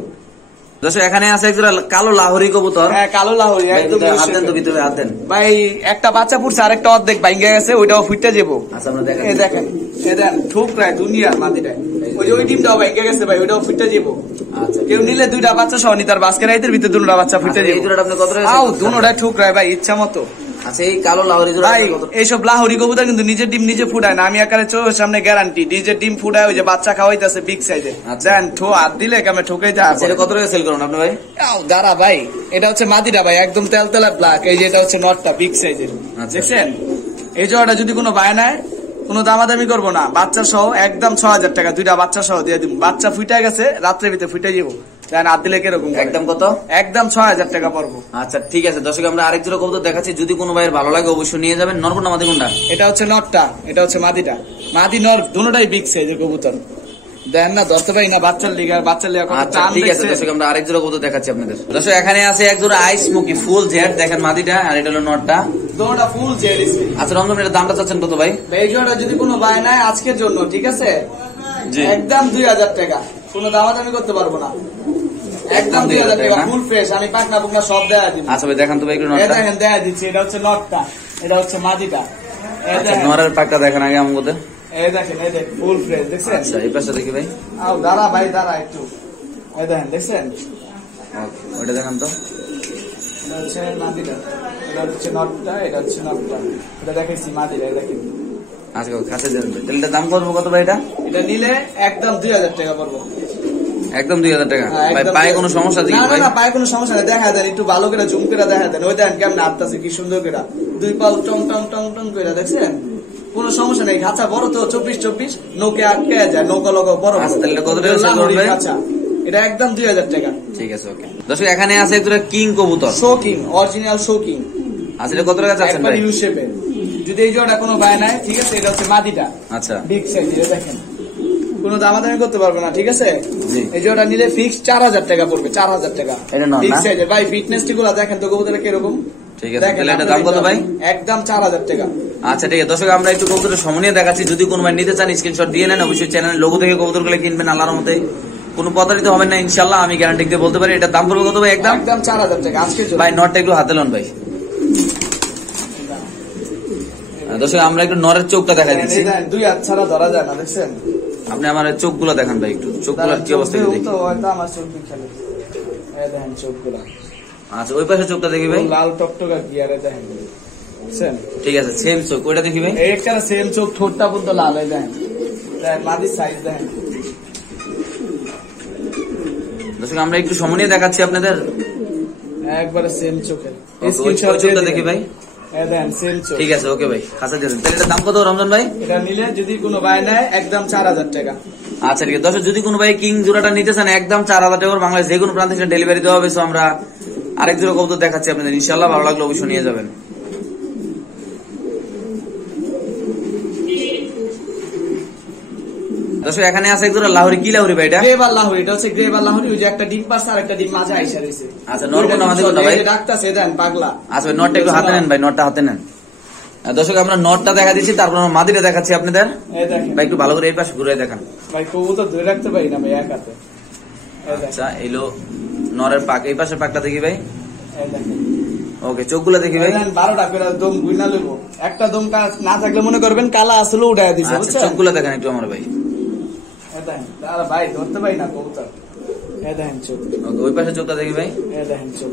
দর্শক এখানে আছে একজোড়া কালো লাহোরি কবুতর। হ্যাঁ কালো লাহোরি, একদম হাত দেন তো ভিতরে, হাত দেন ভাই। একটা বাচ্চা পুড়ছে, আরেকটা অর্ধেক ভাঙ্গে গেছে, ওইটাও ফুটতে যাবো। আচ্ছা আমরা দেখেন, এই দেখেন, এই দেখেন ঠুকরায় দুনিয়ার মাটিটায়, ওই যে ওই ডিমটাও ভাঙ্গে গেছে ভাই, ওইটাও ফুটতে যাবো। আচ্ছা কেউ নিলে দুইটা বাচ্চা সহ নি, তার বাস্কের রাইতের ভিতরে দুটো বাচ্চা ফুটে যাবো। এই জোড়াটা আপনি কত আও দুটোটা ঠুকরায় ভাই, ইচ্ছা মতো। আচ্ছা এই কালো লাহোরি জোড়া ভাই এইসব লাহোরি কবুতর কিন্তু নিজের ডিম নিজে ফুটায় না, আমি একারে চোখের সামনে গ্যারান্টি, নিজের ডিম ফুটায়, ওই যে বাচ্চা খাওয়াইতেছে বিগ সাইজে। দেন হাত দিলে কেমন ঠোকাইতে। সেটা কত টাকা সেল করুন আপনি ভাই? দাঁড়া ভাই, এটা হচ্ছে মাদিটা ভাই, একদম তেলতেলা ব্ল্যাক। এই যে এটা হচ্ছে নটটা বিগ সাইজের, দেখছেন? এই জোড়াটা যদি কোনো ভাই নেয় কোনো দামাদামি করবো না, বাচ্চা সহ একদম 6000 টাকা, দুইটা বাচ্চা সহ দিয়ে দিব। বাচ্চা ফুটে গেছে, রাত্রের ভিতরে ফুটে যাবো, হাত দিলে কিরকম একদম কত? একদম 6000 টাকা পড়বো। আচ্ছা ঠিক আছে দর্শক, আমরা আরেক জোড়া কবুতর দেখাচ্ছি, যদি কোনো ভাইয়ের ভালো লাগে অবশ্যই নিয়ে যাবেন। নর কোনটা মাদি কোনটা? এটা হচ্ছে নরটা, এটা হচ্ছে মাদিটা। মাদি নর দুটোটাই বিগ সাইজের কবুতর, দেন না ধরতে পারি না বাচ্চার লিগা, বাচ্চার লিগা কত আচ্ছা টান ঠিক আছে দেখছে। দর্শক, আমরা আরেক জোড়া কবুতর দেখাচ্ছি আপনাদের। দর্শক এখানে আছে এক জোড়া আইস স্মোকি ফুল জেড, দেখেন মাদিটা, আর এটা হলো নরটা, দুটোটা ফুল জেড। আচ্ছা রমজান, এটা দামটা চাচ্ছেন কত ভাই? এই জোড়া যদি কোনো ভাই নেয় আজকের জন্য, ঠিক আছে, জি একদম 2000 টাকা, কোনো দামাদামি করতে পারবো না, একদম 2000 টাকা ফুল ফ্রেশ। আমি পাকনা পুকনা সব দেয়া দিই। আচ্ছা ভাই দেখান তো ভাই একটু এই নরটা। দেখেন দেয়া দিচ্ছি, এটা হচ্ছে নটটা, এটা হচ্ছে মাদিটা। এই আচ্ছা দেখেন, নরের পাকটা দেখেন আগে আমাদের। এই দেখেন, এই দেখেন ফুল ফ্রেশ, দেখছেন? আচ্ছা এই পাশটা দেখি ভাই। আও দাঁড়া ভাই দাঁড়া একটু, এই দেখেন, দেখছেন? ওকে, ওইটা দেখান তো। এটা হচ্ছে মাদিটা, এটা হচ্ছে নটটা, এটা হচ্ছে নটটা, এটা দেখেছি মাদিটা, এই দেখেন। আচ্ছা কাছে দেন ভাই, তাহলে এটা দাম করবো কত ভাই? এটা এটা নিলে একদম 2000 টাকা পড়বো, একদম 2000 টাকা। হ্যাঁ, ভাই একদম পায়ে 2000 কোনো সমস্যা আছে না, কি না ভাই? না, পায়ে কোনো সমস্যা নেই, দেখা দেন একটু ভালো করে জুম করে দেখা দেন। ওই দেখেন কেমন আটতাছে, কি সুন্দর করে দুই পাও টং টং টং টং করে, দেখছেন? কোনো সমস্যা নেই, খাঁচা বড় তো 24-24, নৌকে আটকে যায়, নৌকা লগা বড় বড়। আচ্ছা, তাহলে কত টাকা সেল করবে? খাঁচা, এটা একদম 2000 টাকা। ঠিক আছে ওকে। দর্শক এখানে আছে এক জোড়া কিং কবুতর। শোকিং, অরিজিনাল শোকিং, আসলে কত টাকা চাচ্ছেন একবার ভাই? ইউ শেপে। যদি এই জোড়া কোনো ভাই নাই, ঠিক আছে, এটা হচ্ছে মাদিটা, আচ্ছা বিগ সাইজ, দেখেন কোনো দামাদামি করতে পারবে না, ঠিক আছে? জি। এই জোড়া নিলে ফিক্স 4000 টাকা পড়বে, 4000 টাকা। এটা নর বিগ না? সাইজের ভাই, ফিটনেস গুলা দেখেন তো কবুতরের কিরকম। ঠিক আছে, তাহলে এটা দাম কত ভাই? একদম 4000 টাকা। আচ্ছা ঠিক আছে দর্শক, আমরা একটু কবুতরের সমনিয়ে দেখাচ্ছি, যদি কোনো ভাই নিতে চান স্ক্রিনশট দিয়ে নেন। অবশ্যই চ্যানেলের লোগো থেকে কবুতর গুলো কিনবেন, আল্লাহর মতে কোনো প্রতারিত হবেন না ইনশাল্লাহ, আমি গ্যারান্টি দিয়ে বলতে পারি। এটার দাম পড়বে কত ভাই? একদম একদম 4000 টাকা আজকে ভাই। নটটা একটু হাতে লন ভাই। দর্শক আমরা একটু নরের চোখটা দেখা দিচ্ছি, দুই হাত ছাড়া ধরা যায় না, দেখছেন? আপনি আমার চোখগুলো দেখান ভাই, একটু চোখগুলোর কি অবস্থা একটু দেখি। তো হয়তো আমার চোখ দিয়ে খেলে, এই দেখেন চোখগুলা, আচ্ছা ওই পাশে চোখটা দেখি ভাই। লাল টকটকা গিয়ারে দেখেন, দেখছেন? ঠিক আছে সেম চোখ, ওইটা দেখি ভাই। এই একটা সেম চোখ, ঠোঁটটা পর্যন্ত লাল, এই দেখেন, দেখেন মাদির সাইজ দেখেন। দর্শক আমরা একটু সমনিয়ে দেখাচ্ছি আপনাদের। একবারে সেম চোখের ওই চোখটা দেখি ভাই। এই দেখেন সেম চোখ। ঠিক আছে ওকে ভাই, খাসা দিয়ে দেন। তাহলে এটার দাম কত রমজান ভাই? এটা নিলে যদি কোনো ভাই নেয় একদম 4000 টাকা। আচ্ছা ঠিক আছে দর্শক, যদি কোনো ভাই কিং জোড়াটা নিতে চান একদম 4000 টাকা বাংলাদেশ যে কোনো প্রান্ত থেকে ডেলিভারি দেওয়া হবে। সো আমরা আরেক জোড়া কবুতর দেখাচ্ছি আপনাদের, ইনশাআল্লাহ ভালো লাগলে অবশ্যই নিয়ে যাবেন। দর্শক এখানে আছে এক জোড়া লাহোরি। কি লাহোরি ভাই এটা? গ্রেবার লাহোরি, এটা হচ্ছে গ্রেবার লাহোরি। ওই যে একটা ডিম পাশে আর একটা ডিম মাঝে আইসা রয়েছে। আচ্ছা নর কোনটা আমাদের কোনটা ভাই? ডাক্তারছে দেন পাগলা। আচ্ছা ভাই নটটা একটু হাতে নেন ভাই, নটটা হাতে নেন। দর্শক আমরা নটটা দেখা দিচ্ছি, তারপর আমরা মাদিটা দেখাচ্ছি আপনাদের। এই দেখেন ভাই একটু ভালো করে এই পাশে ঘুরে দেখান ভাই, কবুতর ধরে রাখতে পারি না ভাই এক হাতে। এই দেখেন, আচ্ছা এলো নরের পাক, এই পাশের পাকটা দেখি ভাই। এই দেখেন, ওকে চোখগুলো দেখি ভাই। 12টা করে দম গুইনা লইব। একটা দম না থাকলে মনে করবেন কালা আসলে উঠায় দিছে, আচ্ছা বুঝছেন? চোখগুলো দেখেন একটু আমার ভাই। এই দেখেন, আরে ভাই ধরতে পারি না কবুতর। এই দেখেন চোখ, ওকে ওই পাশে চোখটা দেখি ভাই। এই দেখেন চোখ,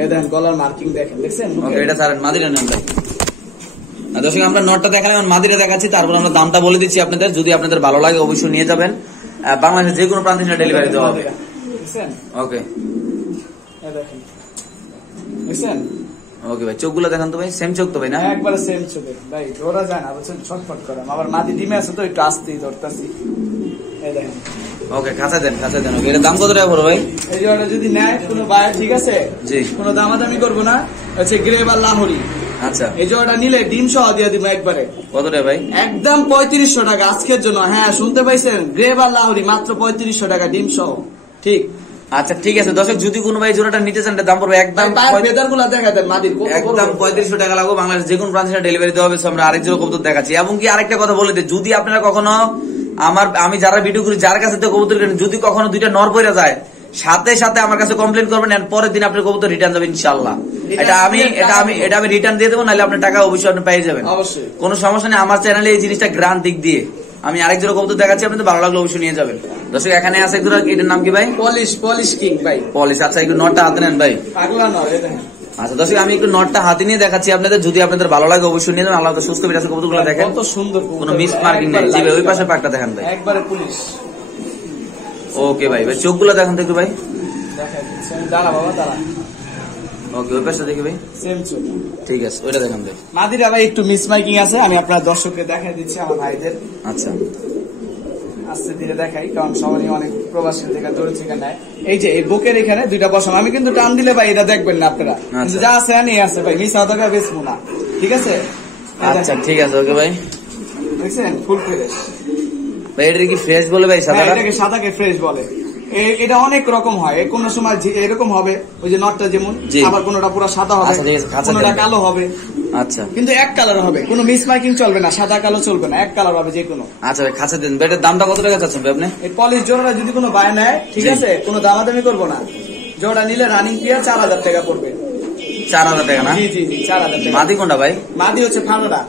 এই দেখেন গলার মার্কিং দেখেন, দেখছেন? ওকে এটা ছাড়েন, মাদিরা নেন ভাই। দর্শক আমরা নটটা দেখালাম, মাদিরা দেখাচ্ছি, তারপর আমরা দামটা বলে দিচ্ছি আপনাদের। যদি আপনাদের ভালো লাগে অবশ্যই নিয়ে যাবেন, বাংলাদেশের যে কোনো প্রান্তে ডেলিভারি দেওয়া হবে। দেখছেন? ওকে এই দেখেন, দেখছেন? ওকে ভাই চোখগুলো দেখান তো ভাই, সেম চোখ তো ভাই না? একবারে সেম চোখে ভাই, ধরা যায় না, বুঝছেন? ছটফট করে আবার মাদি ডিমে আছে তো একটু আসতেই ধরতাছি। এই দেখেন, ওকে খাঁচা দেন, খাঁচা দেন। ওকে এটা দাম কত টাকা পড়বে ভাই? এই যে ওটা যদি নেয় কোনো ভাই, ঠিক আছে, জি কোনো দামাদামি করবো না, হচ্ছে গ্রেবার লাহোরি। আচ্ছা এই যে ওটা নিলে ডিম সহ দিয়ে দিব একবারে, কত টাকা ভাই? একদম 3500 টাকা আজকের জন্য। হ্যাঁ শুনতে পাইছেন, গ্রেবার লাহোরি মাত্র 3500 টাকা ডিম সহ। ঠিক আচ্ছা ঠিক আছে দর্শক, যদি কোনো ভাই জোড়াটা নিতে চান দাম পড়বে একদম বেদার গুলা দেখা দেন মাদির কত বড় একদম বড়। 3500 টাকা লাগবে, বাংলাদেশ যে কোনো প্রান্তে ডেলিভারি দেওয়া হবে। So আমরা আরেক জোড়া কবুতর দেখাচ্ছি। এবং কি আরেকটা কথা বলে দিই, যদি আপনারা কখনো আমি যারা ভিডিও করি যার কাছে তো কবুতর কেনেন, যদি কখনো দুইটা নর পড়ে যায় সাথে সাথে আমার কাছে কমপ্লেন করবেন, এর পরের দিন আপনার কবুতর রিটার্ন যাবে ইনশাআল্লাহ। এটা আমি রিটার্ন দিয়ে দেবো, নাহলে আপনার টাকা অবশ্যই আপনি পেয়ে যাবেন, অবশ্যই কোনো সমস্যা নেই। আমার চ্যানেলে এই জিনিসটা গ্রান্ট দিক দিয়ে আমি আরেক জোড়া কবুতর দেখাচ্ছি, আপনাদের ভালো লাগলে অবশ্যই নিয়ে যাবেন। দর্শক এখানে আছে জোড়া, এটার নাম কি ভাই? পলিশ কিং ভাই, পলিশ। আচ্ছা একটু নটটা হাতে নেন ভাই। পাগলা নর, এই দেখেন। আচ্ছা দর্শক আমি একটু নটটা হাতে নিয়ে দেখাচ্ছি আপনাদের, যদি আপনাদের ভালো লাগে অবশ্যই নিয়ে যাবেন। আল্লাহ সুস্থ বিরাজ কবুতরগুলো দেখেন, কত সুন্দর কবুতর, কোনো মিস মার্কিং নেই। জি ভাই ওই পাশে পাকটা দেখেন ভাই। একবারে পুলিশ। ওকে ভাই, ভাই চোখগুলো দেখেন তো একটু ভাই। দেখেন দাঁড়া বাবা দাঁড়া, ওকে, ওই পাশটা দেখি ভাই। সেম চোখ। ঠিক আছে, ওইটা দেখান ভাই। মাদিরা ভাই একটু মিসমার্কিং আছে, আমি আপনার দর্শককে দেখাই দিচ্ছি আমার ভাইদের। আচ্ছা, আস্তে ধীরে দেখাই, কারণ সবারই অনেক প্রবাসী থেকে দৌড়েছে এখানে। এই যে এই বুকের এখানে দুইটা বসানো, আমি কিন্তু টান দিলে ভাই এটা দেখবেন না আপনারা, কিন্তু যা আছে আনি আছে ভাই, মিস আদাকা বেসবো না, ঠিক আছে? আচ্ছা ঠিক আছে, ওকে ভাই। দেখছেন ফুল ফ্রেশ ভাই এটা কি ফ্রেশ বলে ভাই? সাদা, এটাকে সাদাকে ফ্রেশ বলে। এটা অনেক রকম হয়, কোন সময় এরকম হবে ওই যে নটটা যেমন, আবার কোনটা পুরো সাদা হবে, কোনটা কালো হবে। আচ্ছা, কিন্তু এক কালার হবে, কোনো মিস মার্কিং চলবে না, সাদা কালো চলবে না, এক কালার হবে যে কোনো। আচ্ছা খাঁচা দিন। এটার দামটা কত টাকা চাচ্ছেন ভাই আপনি? এই পলিশ জোড়াটা যদি কোনো বায় নেয়, ঠিক আছে, কোনো দামাদামি করবো না। জোড়া নিলে রানিং প্লেয়ার 4000 টাকা পড়বে। 4000 টাকা না? জি জি জি, 4000 টাকা। মাদি কোনটা ভাই? মাদি হচ্ছে ফানোটা।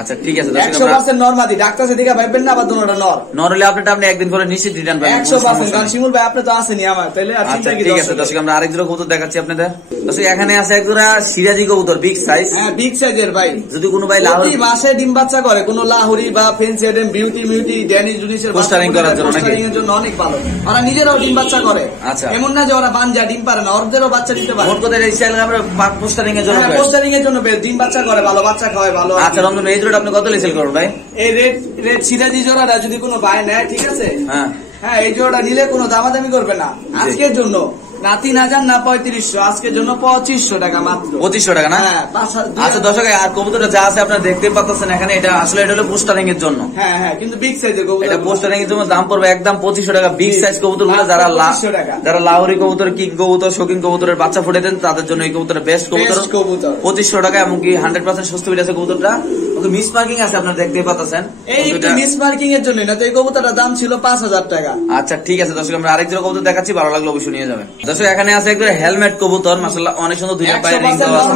আচ্ছা ঠিক আছে, 100% নর মাদি, ডাক্তার দিকে ভাববেন না, আবার দুটোটা নর। নর হলে আপনি একদিন পরে নিশ্চিত রিটার্ন পাবেন 100%। কারণ শিমুল ভাই আপনি তো আসেনি আমার, তাহলে আর আচ্ছা চিন্তা কি? ঠিক আছে দর্শক, আমরা আরেক জোড়া কবুতর দেখাচ্ছি আপনাদের। দর্শক এখানে আছে এক জোড়া সিরাজি কবুতর, বিগ সাইজ। হ্যাঁ, বিগ সাইজের ভাই। যদি কোনো ভাই লাহোরি মাসে ডিম বাচ্চা করে, কোনো লাহোরি বা ফেন্সি আইটেম, বিউটি ড্যানিশ জুনিসের পোস্টারিং করার জন্য, পোস্টারিং এর জন্য অনেক ভালো। ওরা নিজেরাও ডিম বাচ্চা করে। আচ্ছা, এমন না যে ওরা বানজা ডিম পারে না, ওদেরও বাচ্চা দিতে পারে। মোট কথা এই স্টাইল আমরা পোস্টারিং এর জন্য, পোস্টারিং এর জন্য ডিম বাচ্চা করে, ভালো বাচ্চা খাওয়ায় ভালো। আচ্ছা রমজান, এই জোড়া আপনি কত সেল করবেন ভাই? এই রেড সিরাজি জোড়াটা যদি কোনো ভাই নেয়, ঠিক আছে, হ্যাঁ হ্যাঁ, এই জোড়াটা নিলে কোনো দামাদামি করবে না আজকের জন্য, না 3000 না 3500, আজকের জন্য 2500 টাকা মাত্র। 2500 টাকা না? হ্যাঁ। আচ্ছা দর্শক, আর কবুতরটা যা আছে আপনারা দেখতে পাচ্ছেন এখানে, এটা আসলে এটা হলো পোস্টারিং এর জন্য। হ্যাঁ হ্যাঁ, কিন্তু বিগ সাইজের কবুতর, এটা পোস্টারিং এর জন্য দাম পড়বে একদম 2500 টাকা। বিগ সাইজ কবুতর গুলো যারা লাহোরি কবুতর, কিং কবুতর, শৌখিন কবুতরের বাচ্চা ফুটে দেন, তাদের জন্য এই কবুতরটা বেস্ট কবুতর। 2500 টাকা, এমনকি 100% সুস্থ আছে কবুতরটা। ওকে, মিস মার্কিং আছে আপনারা দেখতে পাচ্ছেন। এই মিস মার্কিং এর জন্য না তো, এই কবুতরটার দাম ছিল 5000 টাকা। আচ্ছা ঠিক আছে দর্শক, আমরা আরেক জোড়া কবুতর দেখাচ্ছি, ভালো লাগলে অবশ্যই নিয়ে যাবেন। দর্শক এখানে আছে একদম হেলমেট কবুতর, মাশাআল্লাহ অনেক সুন্দর, দুইটা পায়ে রিং দেওয়া আছে।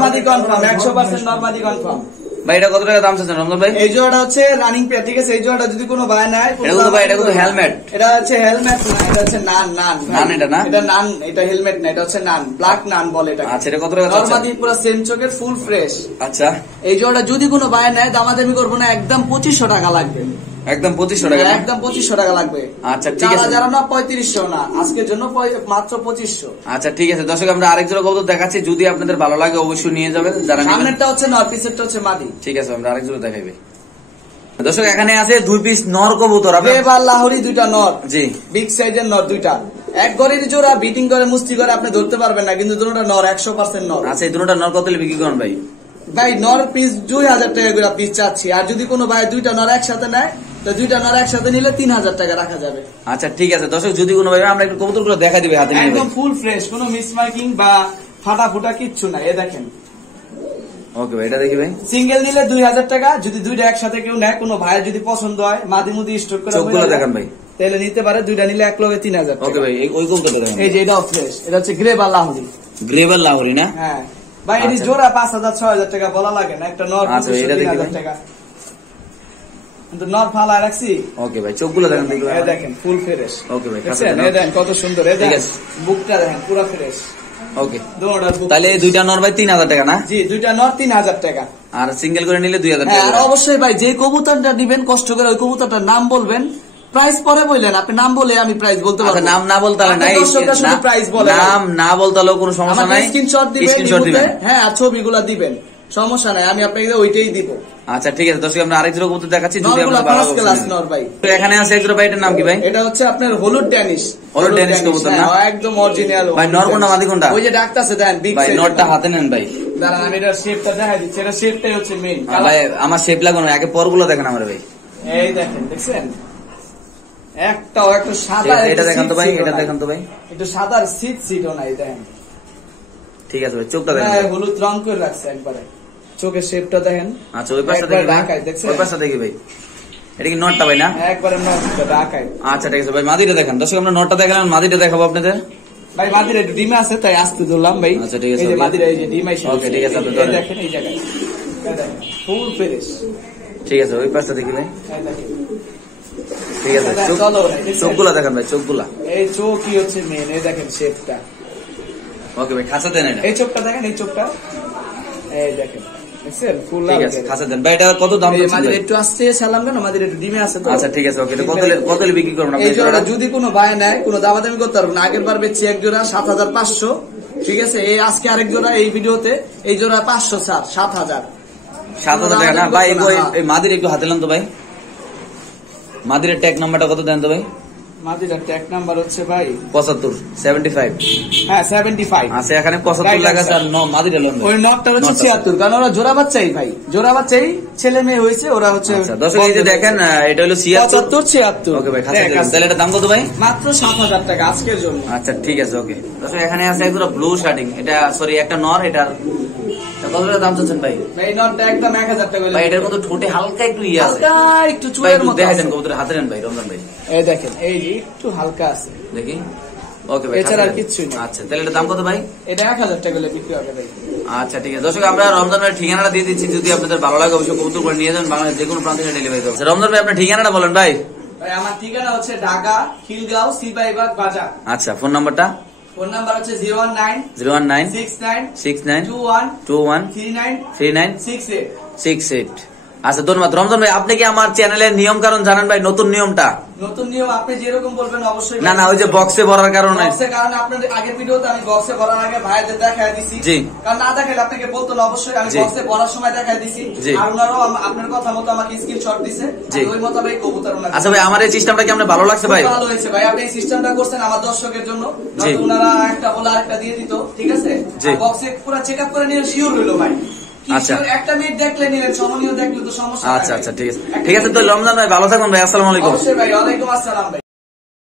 100% নরমালি কনফার্ম। ভাই এটা কত টাকা দাম চাচ্ছেন রমজান ভাই? এই জোড়াটা হচ্ছে রানিং পেয়ার, ঠিক আছে? এই জোড়াটা যদি কোনো ভাই নেয়, এটা কিন্তু হেলমেট। এটা হচ্ছে হেলমেট না, এটা হচ্ছে নান। এটা না, এটা নান, এটা হেলমেট না, এটা হচ্ছে নান, ব্ল্যাক নান বলে এটা। আচ্ছা, এটা কত টাকা চাচ্ছেন? নরমালি পুরো সেম চোখের, ফুল ফ্রেশ। আচ্ছা, এই জোড়াটা যদি কোনো ভাই নেয়, দামাদামি করবো না, একদম 2500 টাকা লাগবে। একদম 2500 টাকা? একদম 2500 টাকা লাগবে। আচ্ছা ঠিক আছে, 4000 না 3500 না, আজকের জন্য মাত্র 2500। আচ্ছা ঠিক আছে দর্শক, আমরা আরেক জোড়া কবুতর দেখাচ্ছি, যদি আপনাদের ভালো লাগে অবশ্যই নিয়ে যাবেন। যারা সামনেরটা হচ্ছে নর, পিছেরটা হচ্ছে মাদি। ঠিক আছে, আমরা আরেক জোড়া দেখাইবে। দর্শক এখানে আছে 2 পিস নর কবুতর, এবার লাহোরি দুইটা নর, জি বিগ সাইজের নর দুইটা, এক গড়ের জোড়া, বিটিং করে মুস্তি করে আপনি ধরতে পারবেন না, কিন্তু দুটোটা নর, 100% নর। আচ্ছা, এই দুটোটা নর কত বিক্রি করেন ভাই? ভাই নর পিস 2000 টাকা করে পিস চাচ্ছি, আর যদি কোনো ভাই দুইটা নর একসাথে নেয়, তো দুইটা নর একসাথে নিলে 3000 টাকা রাখা যাবে। আচ্ছা ঠিক আছে দর্শক, যদি কোনো ভাই, আমরা একটু কবুতর গুলো দেখা দিবে হাতে নিয়ে, একদম ফুল ফ্রেশ, কোনো মিস মার্কিং বা ফাটা ফুটা কিচ্ছু নাই। এ দেখেন। ওকে ভাই, এটা দেখি ভাই। সিঙ্গেল নিলে 2000 টাকা, যদি দুইটা একসাথে কেউ নেয়, কোনো ভাইয়ের যদি পছন্দ হয়, মাদি মুদি স্টোর করে চোখগুলো দেখান ভাই, তাহলে নিতে পারে, দুইটা নিলে এক লগে 3000 টাকা। ওকে ভাই, ওই কবুতরটা দেখেন, এই যে এটাও ফ্রেশ, এটা হচ্ছে গ্রে বা লাহোরি। গ্রেভাল লাহোরি না? হ্যাঁ ভাই, এটি জোড়া 5000-6000 টাকা বলা লাগে না, একটা নর 3000 টাকা, কিন্তু নর ফালা রাখছি। ওকে ভাই, চোখগুলো দেখেন, দেখেন ফুল ফ্রেশ। ওকে ভাই, দেখেন কত সুন্দর, দেখেন বুকটা দেখেন পুরো ফ্রেশ। ওকে, তাহলে দুইটা নর ভাই 3000 টাকা না? জি, দুইটা নর 3000 টাকা, আর সিঙ্গেল করে নিলে 2000 টাকা। আর অবশ্যই ভাই, যে কবুতরটা নিবেন কষ্ট করে ওই কবুতরটার নাম বলবেন, প্রাইস পরে বললেন, আপনি নাম বলে আমি প্রাইস বলতে পারবো। নাম না বলতে হলে নাই, প্রাইস বলে, নাম না বলতে হলেও কোনো সমস্যা নাই, স্ক্রিনশট দিবেন, হ্যাঁ, আর ছবিগুলো দিবেন, সমস্যা নাই, আমি আপনাকে ওইটাই দিব। আচ্ছা ঠিক আছে দর্শক, আমরা আরেক জোড়া কবুতর দেখাচ্ছি, যদি আপনারা ভালো লাগে। তো এখানে আছে এক জোড়া ভাই, এটার নাম কি ভাই? এটা হচ্ছে আপনার হলুদ ড্যানিশ। হলুদ ড্যানিশ কবুতর না? একদম অরিজিনাল ভাই। নর কোনটা মাদি কোনটা? ওই যে ডাকতাছে দেন, বিগ ভাই, নরটা হাতে নেন ভাই। দাঁড়ান, আমি এটার শেপটা দেখাই দিচ্ছি, এটা শেপটাই হচ্ছে মেইন। ভাই আমার শেপ লাগবে না, আগে পরগুলো দেখেন আমার ভাই। এই দেখেন, দেখছেন একটাও একটু সাদা, এটা দেখেন তো ভাই, এটা দেখেন তো ভাই, একটু সাদার সিটও নাই, দেখেন। ঠিক আছে ভাই, চোখটা দেখেন, হলুদ রং করে রাখছে একবারে, চোখের শেপটা দেখেন। আচ্ছা, ওই পাশটা দেখি, ওই পাশটা দেখি ভাই, এটা কি নটটা ভাই না? একবারে নটটা ঢাকায়। আচ্ছা ঠিক আছে ভাই, মাদিটা দেখেন। দর্শক আমরা নটটা দেখালাম, মাদিটা দেখাবো আপনাদের। ভাই মাদিরা একটু ডিমে আছে, তাই আসতে ধরলাম ভাই। আচ্ছা ঠিক আছে, এই যে মাদিরা, এই যে ডিম আইছে। ওকে ঠিক আছে, আপনি দেখেন এই জায়গায়, ফুল ফ্রেশ। ঠিক আছে, ওই পাশটা দেখি ভাই। ঠিক আছে, চোখগুলা দেখেন ভাই, চোখগুলা, এই চোখই হচ্ছে মেন, এই দেখেন শেপটা। ওকে ভাই, খাঁচা দেন এটা, এই চোখটা দেখেন, এই চোখটা, এই দেখেন, দেখছেন ফুল। ঠিক আছে, খাঁচা দেন ভাই। এটা কত দাম দিচ্ছেন ভাই? একটু আসতে সালাম কেন, আমাদের একটু ডিমে আছে তো। আচ্ছা ঠিক আছে, ওকে, এটা কত বিক্রি করবেন আপনি? এই জোড়া যদি কোনো ভাই নেয়, কোনো দামাদামি করতে পারবেন না। আগের বার বেচছি এক জোড়া 7500, ঠিক আছে, এই আজকে আরেক জোড়া এই ভিডিওতে এই জোড়া 500 স্যার 7000 টাকা না ভাই। এই মাদির একটু হাতে নেন তো ভাই, মাদিরের ট্যাগ নাম্বারটা কত দেন তো ভাই? মাদিরার ট্যাগ নাম্বার হচ্ছে ভাই 75 হ্যাঁ 75 আছে এখানে 75 লাগা স্যার। মাদিরের লোন ওই নকটা হচ্ছে 76, কারণ ওরা জোড়া বাচ্চাই ভাই, জোড়া বাচ্চাই ছেলে মেয়ে হয়েছে, ওরা হচ্ছে দর্শক এই যে দেখেন এটা হলো 76 ওকে ভাই, তাহলে এটা দাম কত ভাই? মাত্র 7000 টাকা আজকের জন্য। আচ্ছা ঠিক আছে ওকে। দর্শক এখানে আছে একদম ব্লু শার্টিং, এটা সরি একটা নর, এটার কত টাকা দাম চাচ্ছেন ভাই? এই নটটা একদম 1000 টাকা ভাই। এটার মধ্যে ঠোঁটে হালকা একটু ইয়ে আছে, হালকা একটু চুলের মতো দেখাইছেন কবুতরের হাতে নেন ভাই রমজান ভাই, এই দেখেন এই যে একটু হালকা আছে দেখি। ওকে ভাই, এছাড়া আর কিচ্ছুই না। আচ্ছা তাহলে এটার দাম কত ভাই? এটা 1000 টাকা করে বিক্রি হবে ভাই। আচ্ছা ঠিক আছে দর্শক, আমরা রমজান ভাইয়ের ঠিকানাটা দিয়ে দিচ্ছি, যদি আপনাদের ভালো লাগে অবশ্যই কবুতর করে নিয়ে যান, বাংলাদেশ যে কোনো প্রান্ত থেকে ডেলিভারি দেবো। রমজান ভাই আপনার ঠিকানাটা বলেন ভাই। ভাই আমার ঠিকানা হচ্ছে ঢাকা খিলগাঁও সিপাহীবাগ বাজার। আচ্ছা ফোন নাম্বারটা? ফোন নাম্বার হচ্ছে 019 019 69 69 21 21 39 39 68। 68। আচ্ছা ধন্যবাদ রমজান ভাই। আপনি কি আমার চ্যানেলের নিয়ম কারণ জানেন ভাই? নতুন নিয়মটা নতুন নিয়ম আপনি যেরকম বলবেন অবশ্যই। না ওই যে বক্সে ভরার কারণে, বক্সের কারণে আপনাদের আগের ভিডিওতে আমি বক্সে ভরার আগে ভাইদের দেখায় দিছি, জি। কারণ না দেখালে আপনাকে বলতো না, অবশ্যই আমি জি। বক্সে ভরার সময় দেখায় দিছি, জি। আর ওনারাও আপনার কথা মতো আমাকে স্ক্রিনশট দিছে, জি। ওই মোতাবেক কবুতর ওনারা। আচ্ছা ভাই আমার এই সিস্টেমটা কি আপনার ভালো লাগছে ভাই? খুব ভালো হয়েছে ভাই, আপনি এই সিস্টেমটা করছেন আমার দর্শকের জন্য, জি। নয়তো ওনারা একটা বলে আরেকটা দিয়ে দিত, ঠিক আছে? জি। বক্সে পুরো চেকআপ করে নিয়ে শিওর হইলো ভাই। কি আচ্ছা। sure? একটা মিনিট দেখলে নিলেন, সমনীয় দেখলে তো সমস্যা নাই আচ্ছা ভাই। আচ্ছা ঠিক আছে ঠিক আছে। তো রমজান ভাই ভালো থাকুন ভাই, আসসালামু আলাইকুম। অবশ্যই ভাই, ওয়ালাইকুম আসসালাম ভাই।